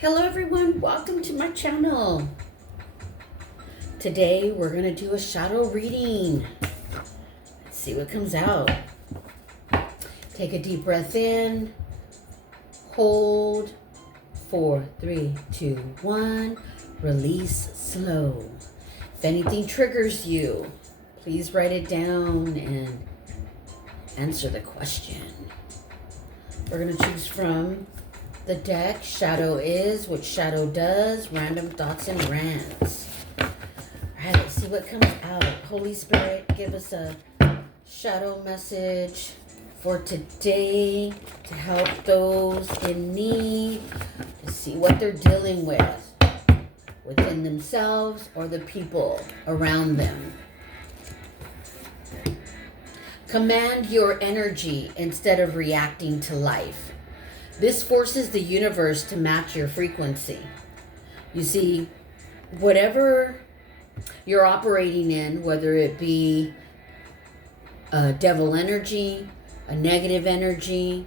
Hello everyone, welcome to my channel. Today we're going to do a shadow reading. Let's see what comes out. Take a deep breath in. Hold. 4, 3, 2, 1. Release slow. If anything triggers you, please write it down and answer the question. We're going to choose from the deck. Shadow is what shadow does. Random thoughts and rants. All right, let's see what comes out. Holy Spirit, give us a shadow message for today to help those in need to see what they're dealing with within themselves or the people around them. Command your energy instead of reacting to life. This forces the universe to match your frequency. You see, whatever you're operating in, whether it be a devil energy, a negative energy,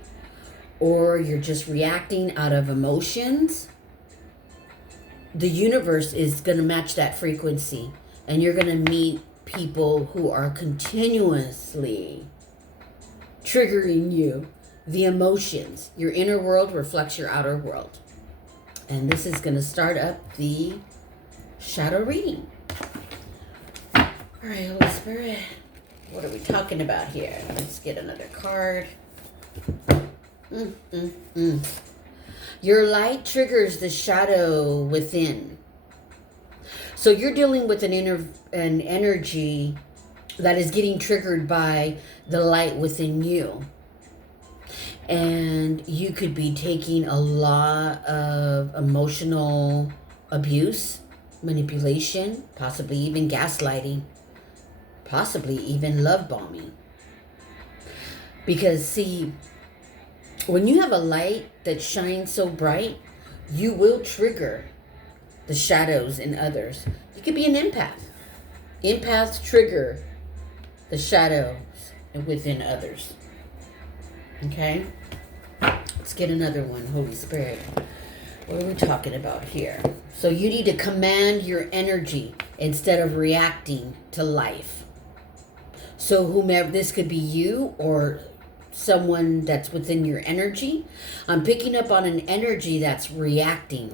or you're just reacting out of emotions, the universe is going to match that frequency. And you're going to meet people who are continuously triggering you. The emotions. Your inner world reflects your outer world. And this is going to start up the shadow reading. All right, Holy Spirit, what are we talking about here? Let's get another card. Your light triggers the shadow within. So you're dealing with an energy that is getting triggered by the light within you. And you could be taking a lot of emotional abuse, manipulation, possibly even gaslighting, possibly even love bombing. Because see, when you have a light that shines so bright, you will trigger the shadows in others. You could be an empath. Empaths trigger the shadows within others. Okay, let's get another one. Holy Spirit, what are we talking about here? So you need to command your energy instead of reacting to life. So whomever, this could be you or someone that's within your energy. I'm picking up on an energy that's reacting.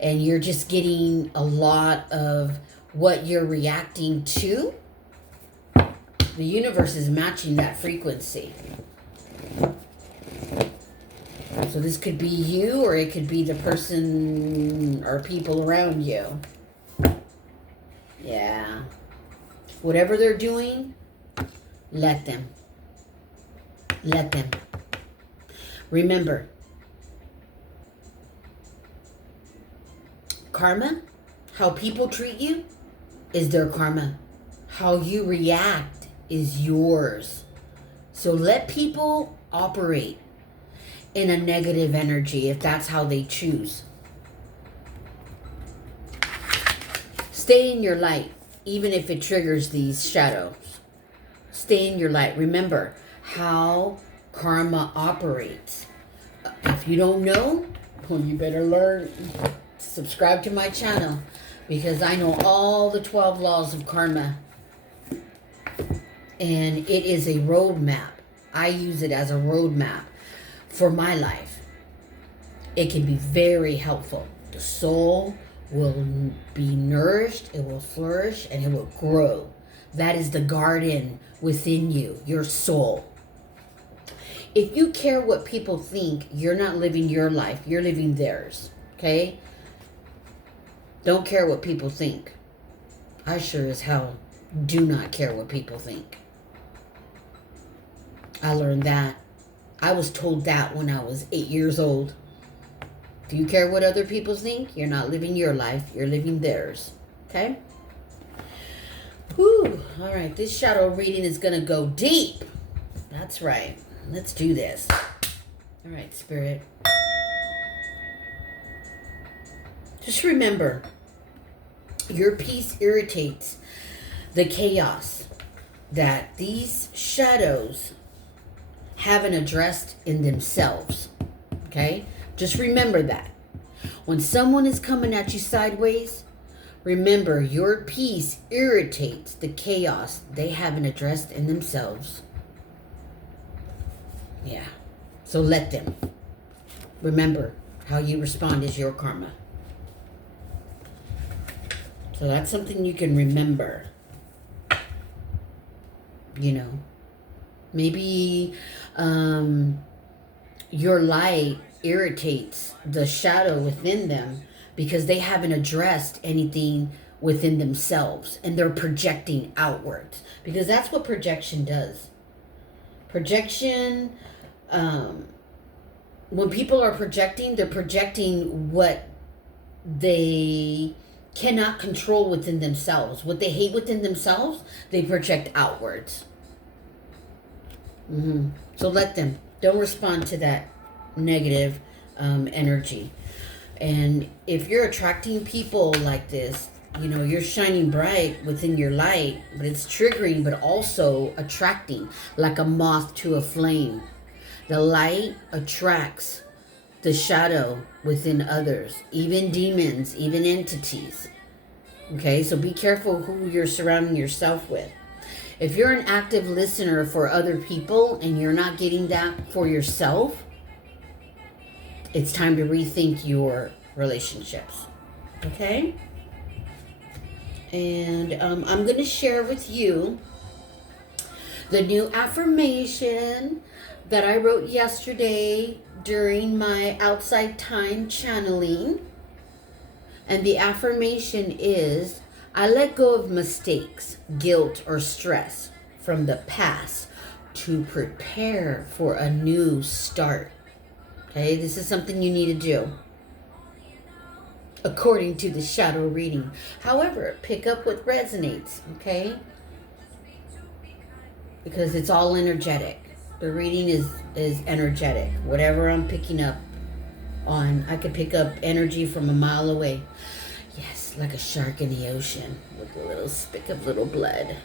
And you're just getting a lot of what you're reacting to. The universe is matching that frequency. So this could be you, or it could be the person or people around you. Yeah. Whatever they're doing, let them. Let them. Remember, karma, how people treat you, is their karma. How you react is yours. So let people operate in a negative energy if that's how they choose. Stay in your light, even if it triggers these shadows. Stay in your light. Remember how karma operates. If you don't know, well, you better learn. Subscribe to my channel, because I know all the 12 laws of karma. And it is a roadmap. I use it as a roadmap for my life. It can be very helpful. The soul will be nourished, it will flourish, and it will grow. That is the garden within you, your soul. If you care what people think, you're not living your life, you're living theirs. Okay? Don't care what people think. I sure as hell do not care what people think. I learned that. I was told that when I was 8 years old. If you care what other people think, you're not living your life, you're living theirs. Okay? Whew. All right, this shadow reading is going to go deep. That's right. Let's do this. All right, Spirit. Just remember, your peace irritates the chaos that these shadows haven't addressed in themselves. Okay? Just remember that. When someone is coming at you sideways, remember your peace irritates the chaos they haven't addressed in themselves. Yeah. So let them. Remember, how you respond is your karma. So that's something you can remember. You know, maybe your light irritates the shadow within them because they haven't addressed anything within themselves and they're projecting outwards, because that's what projection does. Projection, when people are projecting, they're projecting what they cannot control within themselves. What they hate within themselves, they project outwards. So let them. Don't respond to that negative energy. And if you're attracting people like this, you know, you're shining bright within your light, but it's triggering, but also attracting, like a moth to a flame. The light attracts the shadow within others, even demons, even entities. Okay, so be careful who you're surrounding yourself with. If you're an active listener for other people and you're not getting that for yourself, it's time to rethink your relationships. Okay? And I'm going to share with you the new affirmation that I wrote yesterday during my outside time channeling. And the affirmation is, I let go of mistakes, guilt, or stress from the past to prepare for a new start. Okay, this is something you need to do according to the shadow reading. However, pick up what resonates, okay? Because it's all energetic. The reading is energetic. Whatever I'm picking up on, I could pick up energy from a mile away. Yes, like a shark in the ocean with a little speck of little blood.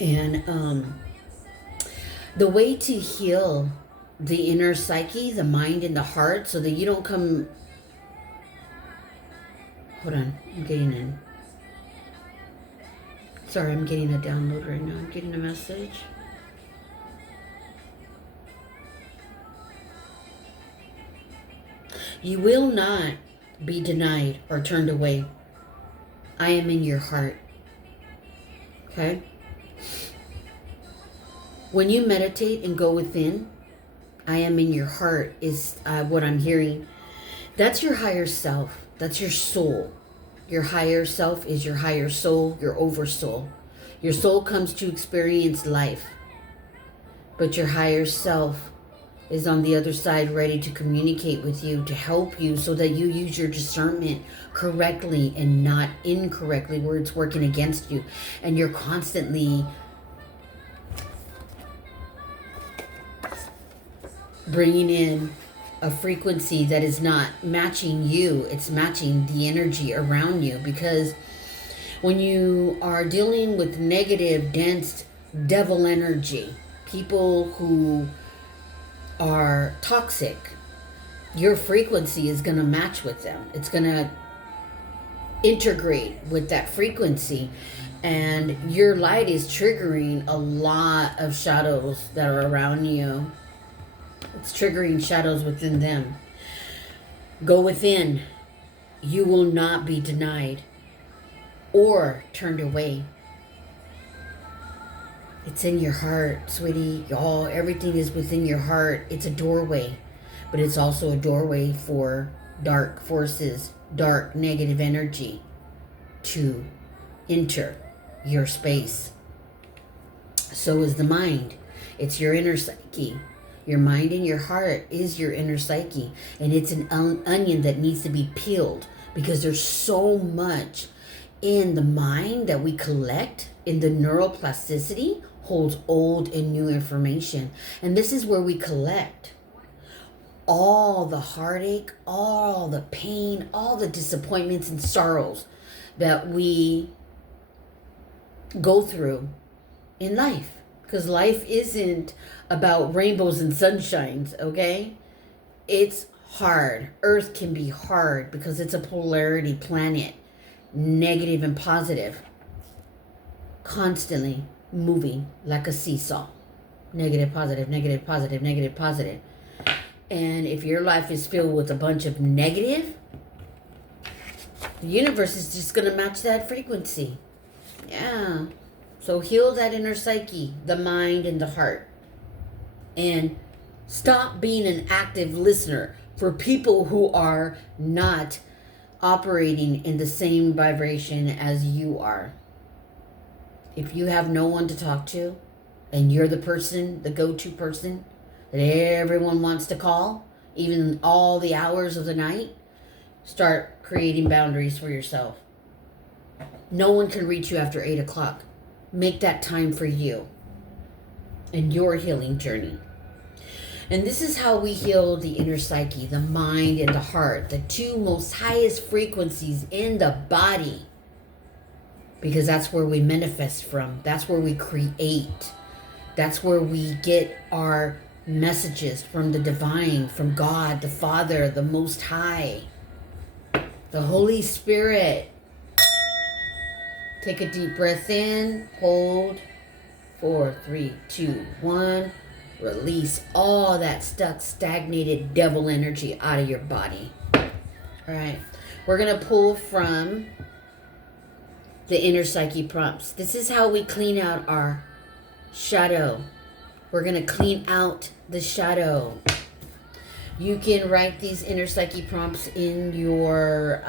And the way to heal the inner psyche, the mind and the heart, so that you don't come... Hold on, I'm getting in. Sorry, I'm getting a download right now. I'm getting a message. You will not be denied or turned away. I am in your heart. Okay? When you meditate and go within, I am in your heart is what I'm hearing. That's your higher self. That's your soul. Your higher self is your higher soul, your oversoul. Your soul comes to experience life. But your higher self is on the other side, ready to communicate with you, to help you so that you use your discernment correctly and not incorrectly, where it's working against you. And you're constantly bringing in a frequency that is not matching you. It's matching the energy around you. Because when you are dealing with negative, dense devil energy, people who are toxic, your frequency is going to match with them. It's going to integrate with that frequency. And your light is triggering a lot of shadows that are around you. It's triggering shadows within them. Go within. You will not be denied or turned away. It's in your heart, sweetie. Y'all, everything is within your heart. It's a doorway, but it's also a doorway for dark forces, dark negative energy to enter your space. So is the mind. It's your inner psyche. Your mind and your heart is your inner psyche. And it's an onion that needs to be peeled, because there's so much in the mind that we collect in the neuroplasticity holds old and new information. And this is where we collect all the heartache, all the pain, all the disappointments and sorrows that we go through in life. Because life isn't about rainbows and sunshines, okay? It's hard. Earth can be hard because it's a polarity planet, negative and positive, constantly moving like a seesaw. Negative, positive, negative, positive, negative, positive. And if your life is filled with a bunch of negative, the universe is just going to match that frequency. Yeah. So heal that inner psyche, the mind and the heart. And stop being an active listener for people who are not operating in the same vibration as you are. If you have no one to talk to, and you're the person, the go-to person that everyone wants to call, even all the hours of the night, start creating boundaries for yourself. No one can reach you after 8 o'clock. Make that time for you and your healing journey. And this is how we heal the inner psyche, the mind and the heart, the two most highest frequencies in the body. Because that's where we manifest from. That's where we create. That's where we get our messages from the divine, from God, the Father, the Most High, the Holy Spirit. Take a deep breath in, hold, 4, 3, 2, 1. Release all that stuck, stagnated devil energy out of your body. All right. We're going to pull from the inner psyche prompts. This is how we clean out our shadow. We're going to clean out the shadow. You can write these inner psyche prompts in your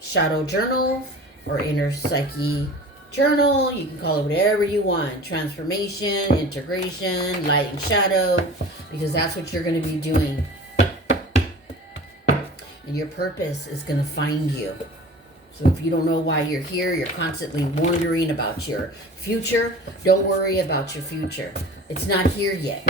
shadow journal or inner psyche journal. You can call it whatever you want. Transformation, integration, light and shadow, because that's what you're going to be doing. And your purpose is going to find you. So if you don't know why you're here, you're constantly wondering about your future, don't worry about your future. It's not here yet.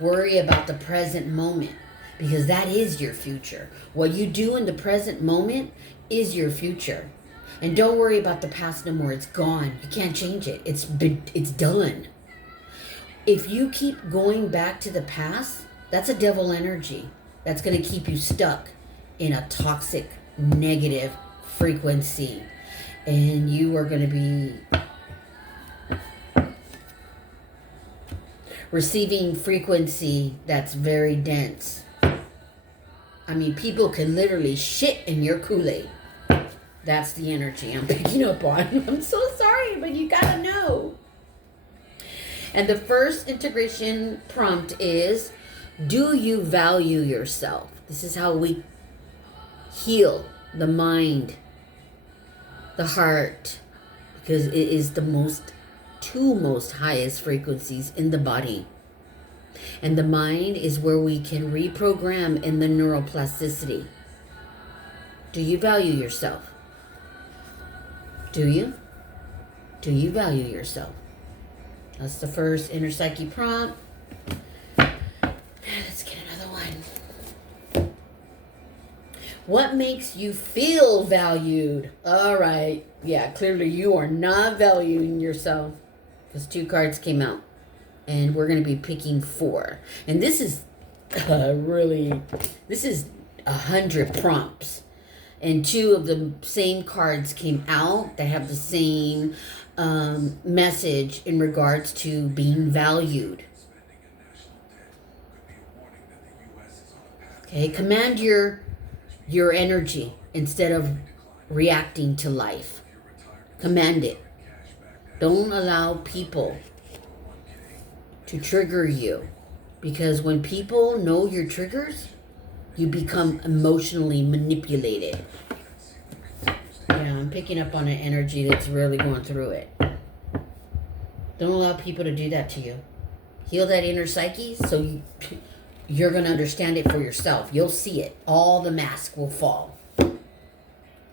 Worry about the present moment, because that is your future. What you do in the present moment is your future. And don't worry about the past no more. It's gone. You can't change it. It's done. If you keep going back to the past, that's a devil energy. That's going to keep you stuck in a toxic, negative frequency. And you are going to be receiving frequency that's very dense. I mean, people can literally shit in your Kool-Aid. That's the energy I'm picking up on. I'm so sorry, but you gotta know. And the first integration prompt is, do you value yourself? This is how we heal the mind, the heart, because it is the two most highest frequencies in the body. And the mind is where we can reprogram in the neuroplasticity. Do you value yourself? Do you? Do you value yourself? That's the first inner psyche prompt. Let's get another one. What makes you feel valued? All right. Yeah, clearly you are not valuing yourself, because 2 cards came out. And we're going to be picking 4. And this is this is 100 prompts. And 2 of the same cards came out that have the same message in regards to being valued. Okay, command your energy instead of reacting to life. Command it. Don't allow people to trigger you, because when people know your triggers, you become emotionally manipulated. Yeah, I'm picking up on an energy that's really going through it. Don't allow people to do that to you. Heal that inner psyche so you're going to understand it for yourself. You'll see it. All the mask will fall.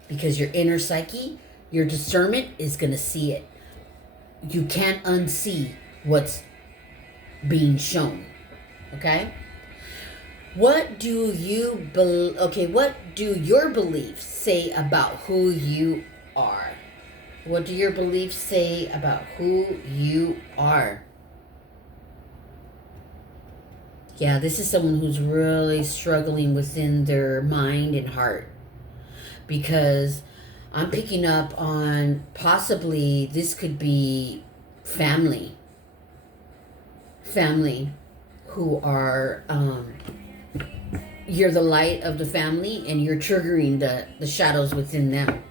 Because your inner psyche, your discernment is going to see it. You can't unsee what's being shown. Okay? What do your beliefs say about who you are? What do your beliefs say about who you are? Yeah, this is someone who's really struggling within their mind and heart, because I'm picking up on possibly this could be family who are you're the light of the family, and you're triggering the shadows within them,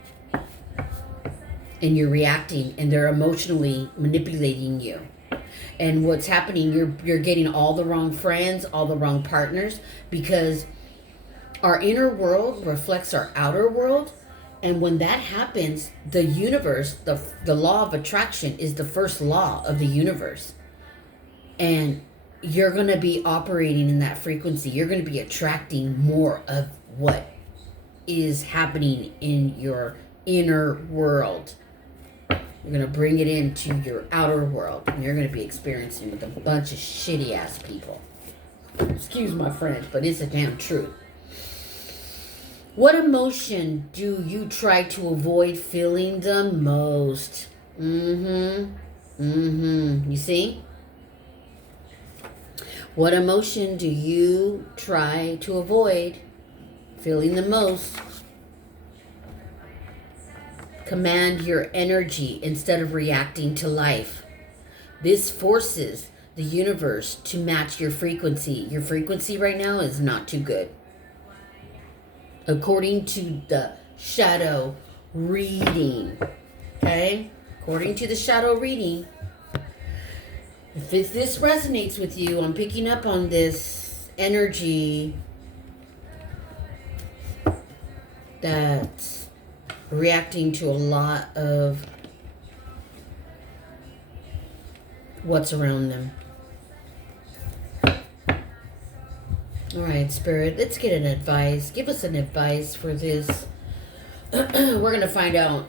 and you're reacting, and they're emotionally manipulating you. And what's happening, you're getting all the wrong friends, all the wrong partners, because our inner world reflects our outer world. And when that happens, the universe, the law of attraction is the first law of the universe. And you're going to be operating in that frequency. You're going to be attracting more of what is happening in your inner world. You're going to bring it into your outer world. And you're going to be experiencing with a bunch of shitty ass people. Excuse my French, but it's a damn truth. What emotion do you try to avoid feeling the most? You see? What emotion do you try to avoid feeling the most? Command your energy instead of reacting to life. This forces the universe to match your frequency. Your frequency right now is not too good. According to the shadow reading. Okay? According to the shadow reading, if this resonates with you, I'm picking up on this energy that's reacting to a lot of what's around them. All right, Spirit, let's get an advice. Give us an advice for this. We're going to find out.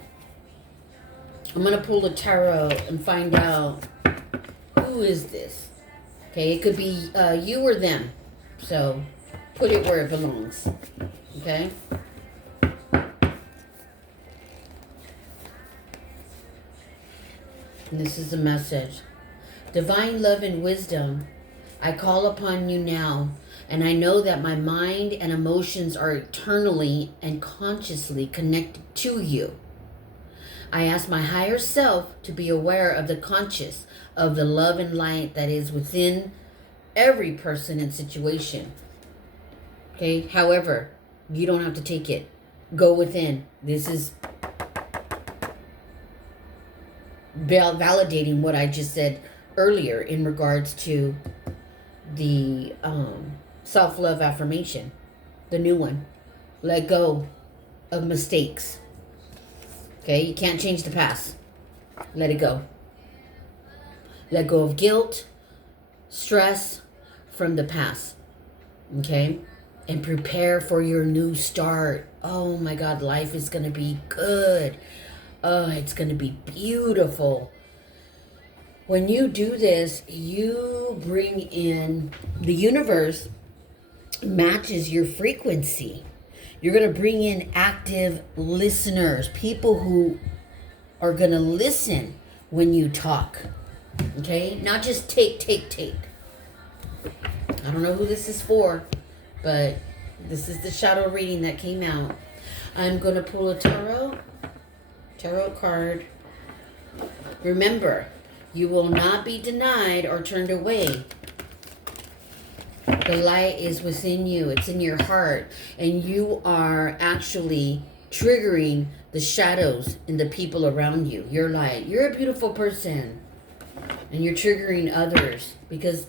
I'm going to pull the tarot and find out who is this. Okay, it could be you or them. So put it where it belongs. Okay? And this is the message. Divine love and wisdom, I call upon you now, and I know that my mind and emotions are eternally and consciously connected to you. I ask my higher self to be aware of the conscious of the love and light that is within every person and situation. Okay? However, you don't have to take it. Go within. This is validating what I just said earlier in regards to the self-love affirmation, the new one. Let go of mistakes. Okay, you can't change the past. Let it go. Let go of guilt, stress from the past. Okay, and prepare for your new start. Oh my God, life is going to be good. Oh, it's going to be beautiful. When you do this, you bring in the universe matches your frequency. You're going to bring in active listeners, people who are going to listen when you talk. Okay? Not just take. I don't know who this is for, but this is the shadow reading that came out. I'm going to pull a tarot card. Remember, you will not be denied or turned away. The light is within you. It's in your heart. And you are actually triggering the shadows in the people around you. Your light. You're a beautiful person. And you're triggering others because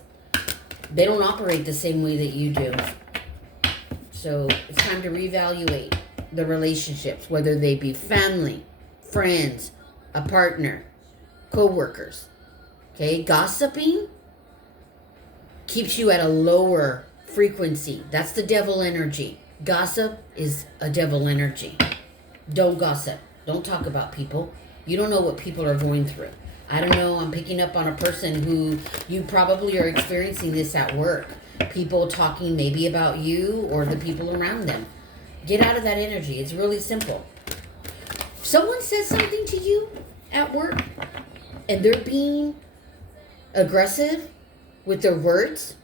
they don't operate the same way that you do. So it's time to reevaluate the relationships, whether they be family, friends, a partner, co-workers. Okay, gossiping keeps you at a lower frequency. That's the devil energy. Gossip is a devil energy. Don't gossip. Don't talk about people. You don't know what people are going through. I don't know. I'm picking up on a person who you probably are experiencing this at work. People talking maybe about you or the people around them. Get out of that energy. It's really simple. If someone says something to you at work and they're being aggressive with their words,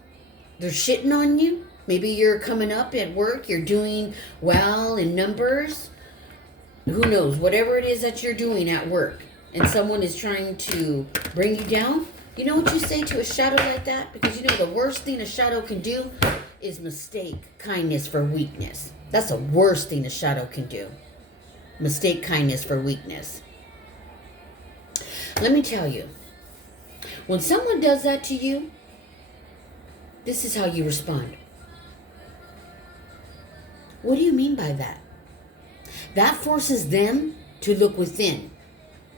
They're shitting on you. Maybe you're coming up at work, you're doing well in numbers. Who knows? Whatever it is that you're doing at work, and someone is trying to bring you down, you know what you say to a shadow like that? Because you know the worst thing a shadow can do is mistake kindness for weakness. That's the worst thing a shadow can do. Mistake kindness for weakness. Let me tell you, when someone does that to you, this is how you respond. What do you mean by that? That forces them to look within.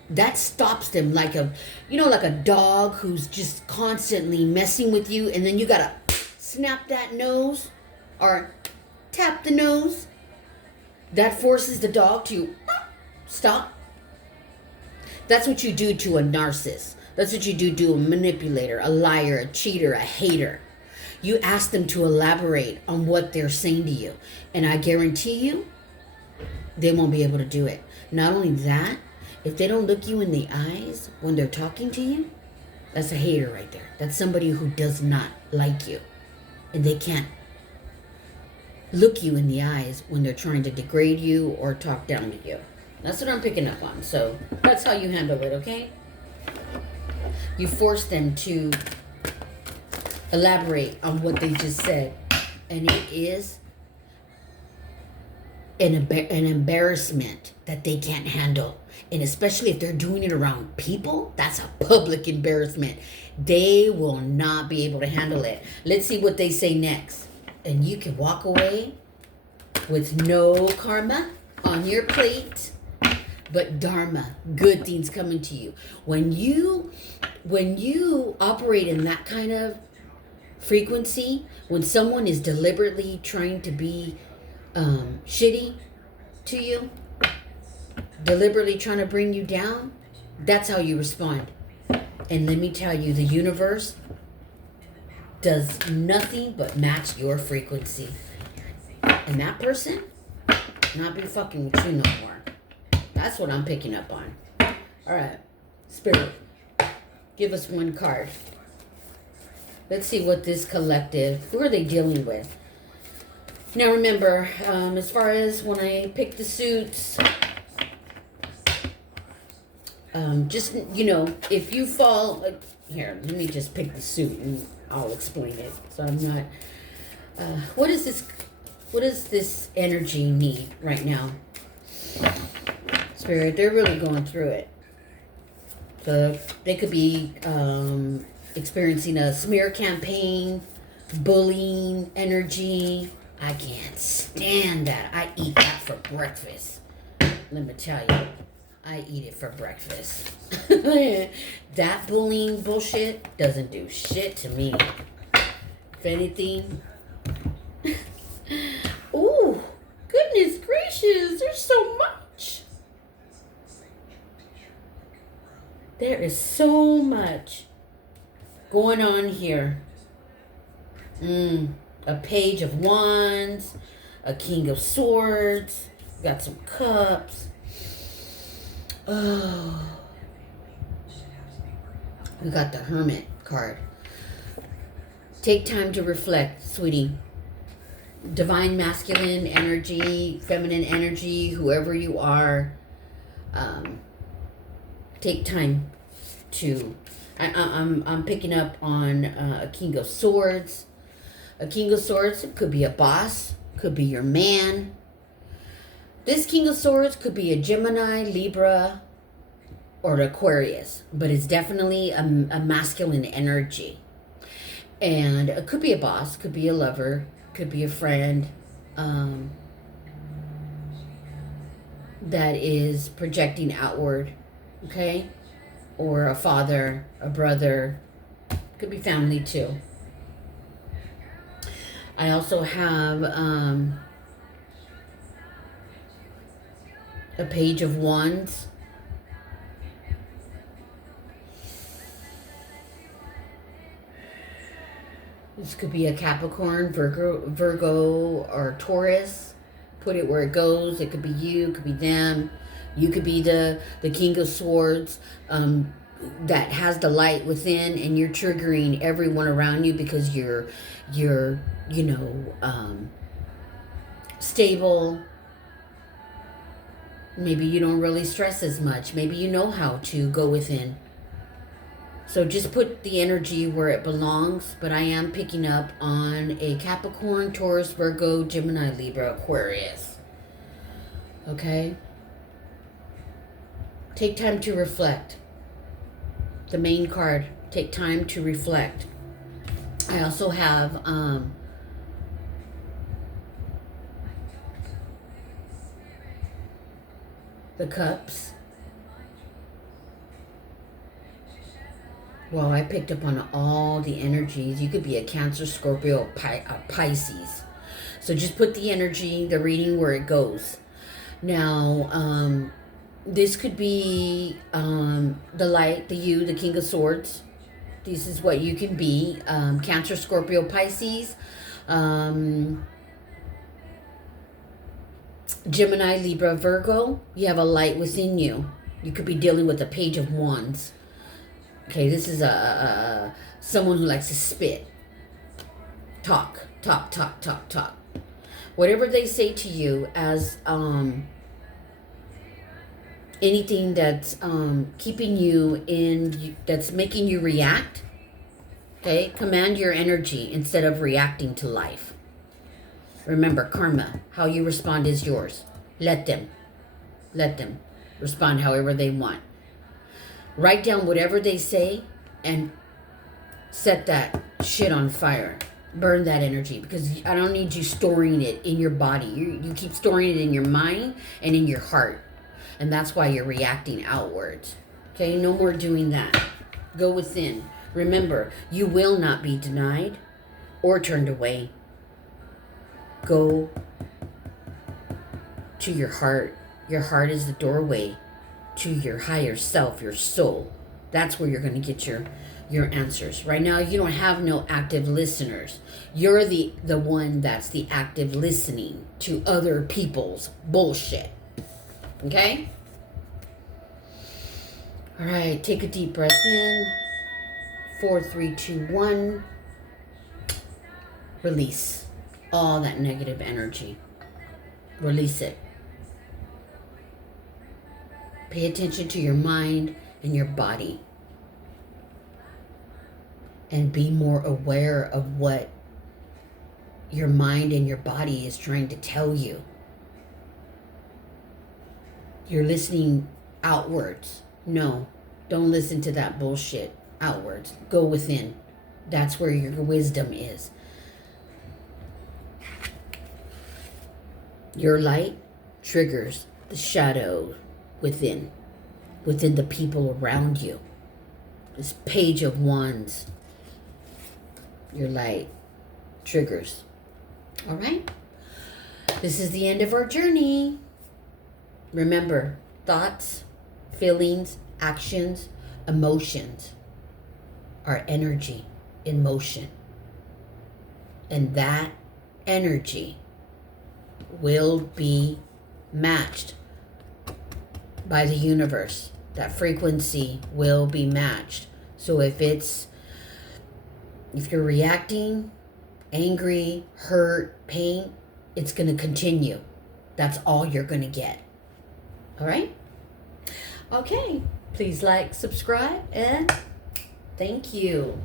That stops them like a dog who's just constantly messing with you, and then you gotta snap that nose or tap the nose. That forces the dog to stop. That's what you do to a narcissist. That's what you do to a manipulator, a liar, a cheater, a hater. You ask them to elaborate on what they're saying to you. And I guarantee you, they won't be able to do it. Not only that, if they don't look you in the eyes when they're talking to you, that's a hater right there. That's somebody who does not like you. And they can't look you in the eyes when they're trying to degrade you or talk down to you. That's what I'm picking up on. So that's how you handle it, okay? You force them to elaborate on what they just said. And it is an embarrassment that they can't handle. And especially if they're doing it around people, that's a public embarrassment. They will not be able to handle it. Let's see what they say next. And you can walk away with no karma on your plate, but dharma, good things coming to you. When you operate in that kind of frequency, when someone is deliberately trying to be shitty to you, deliberately trying to bring you down, that's how you respond. And let me tell you, the universe does nothing but match your frequency. And that person not be fucking with you no more. That's what I'm picking up on. All right, Spirit, give us one card. Let's see what this collective, who are they dealing with? Now remember, as far as when I pick the suits, just, if you fall, here, let me just pick the suit and I'll explain it. So I'm not, what does this energy need right now? Spirit, they're really going through it. So they could be experiencing a smear campaign, bullying energy. I can't stand that. I eat that for breakfast. Let me tell you, I eat it for breakfast. That bullying bullshit doesn't do shit to me. If anything, ooh, goodness gracious, there's so much. There is so much going on here. A page of wands, a king of swords, got some cups. Oh, we got the hermit card. Take time to reflect, sweetie. Divine masculine energy, feminine energy, whoever you are, take time to. I'm picking up on a king of swords. A king of swords could be a boss, could be your man. This king of swords could be a Gemini, Libra, or Aquarius, but it's definitely a masculine energy. And it could be a boss, could be a lover, could be a friend that is projecting outward, okay? Or a father, a brother, could be family too. I also have a page of wands. This could be a Capricorn, Virgo, or Taurus. Put it where it goes. It could be you, it could be them. You could be the king of swords. that has the light within, and you're triggering everyone around you because you're stable. Maybe you don't really stress as much. Maybe you know how to go within. So just put the energy where it belongs. But I am picking up on a Capricorn, Taurus, Virgo, Gemini, Libra, Aquarius. Okay? Take time to reflect. The main card, take time to reflect. I also have the cups. Well, I picked up on all the energies. You could be a Cancer, Scorpio, Pisces. So just put the energy, the reading where it goes. Now, this could be the light, the you, the King of Swords. This is what you can be. Cancer, Scorpio, Pisces. Gemini, Libra, Virgo. You have a light within you. You could be dealing with the Page of Wands. Okay, this is someone who likes to spit. Talk. Whatever they say to you as anything that's keeping you in, that's making you react. Okay, command your energy instead of reacting to life. Remember, karma, how you respond is yours. Let them respond however they want. Write down whatever they say and set that shit on fire. Burn that energy, because I don't need you storing it in your body. You keep storing it in your mind and in your heart. And that's why you're reacting outwards. Okay, no more doing that. Go within. Remember, you will not be denied or turned away. Go to your heart. Your heart is the doorway to your higher self, your soul. That's where you're going to get your answers. Right now, you don't have no active listeners. You're the one that's the active listening to other people's bullshit. Okay? All right, take a deep breath in. 4, 3, 2, 1. Release all that negative energy. Release it. Pay attention to your mind and your body. And be more aware of what your mind and your body is trying to tell you. You're listening outwards. No, don't listen to that bullshit outwards. Go within. That's where your wisdom is. Your light triggers the shadow within the people around you. This Page of Wands, your light triggers. All right? This is the end of our journey. Remember, thoughts, feelings, actions, emotions are energy in motion. And that energy will be matched by the universe. That frequency will be matched. So if you're reacting, angry, hurt, pain, it's going to continue. That's all you're going to get. All right? Okay. Please like, subscribe, and thank you.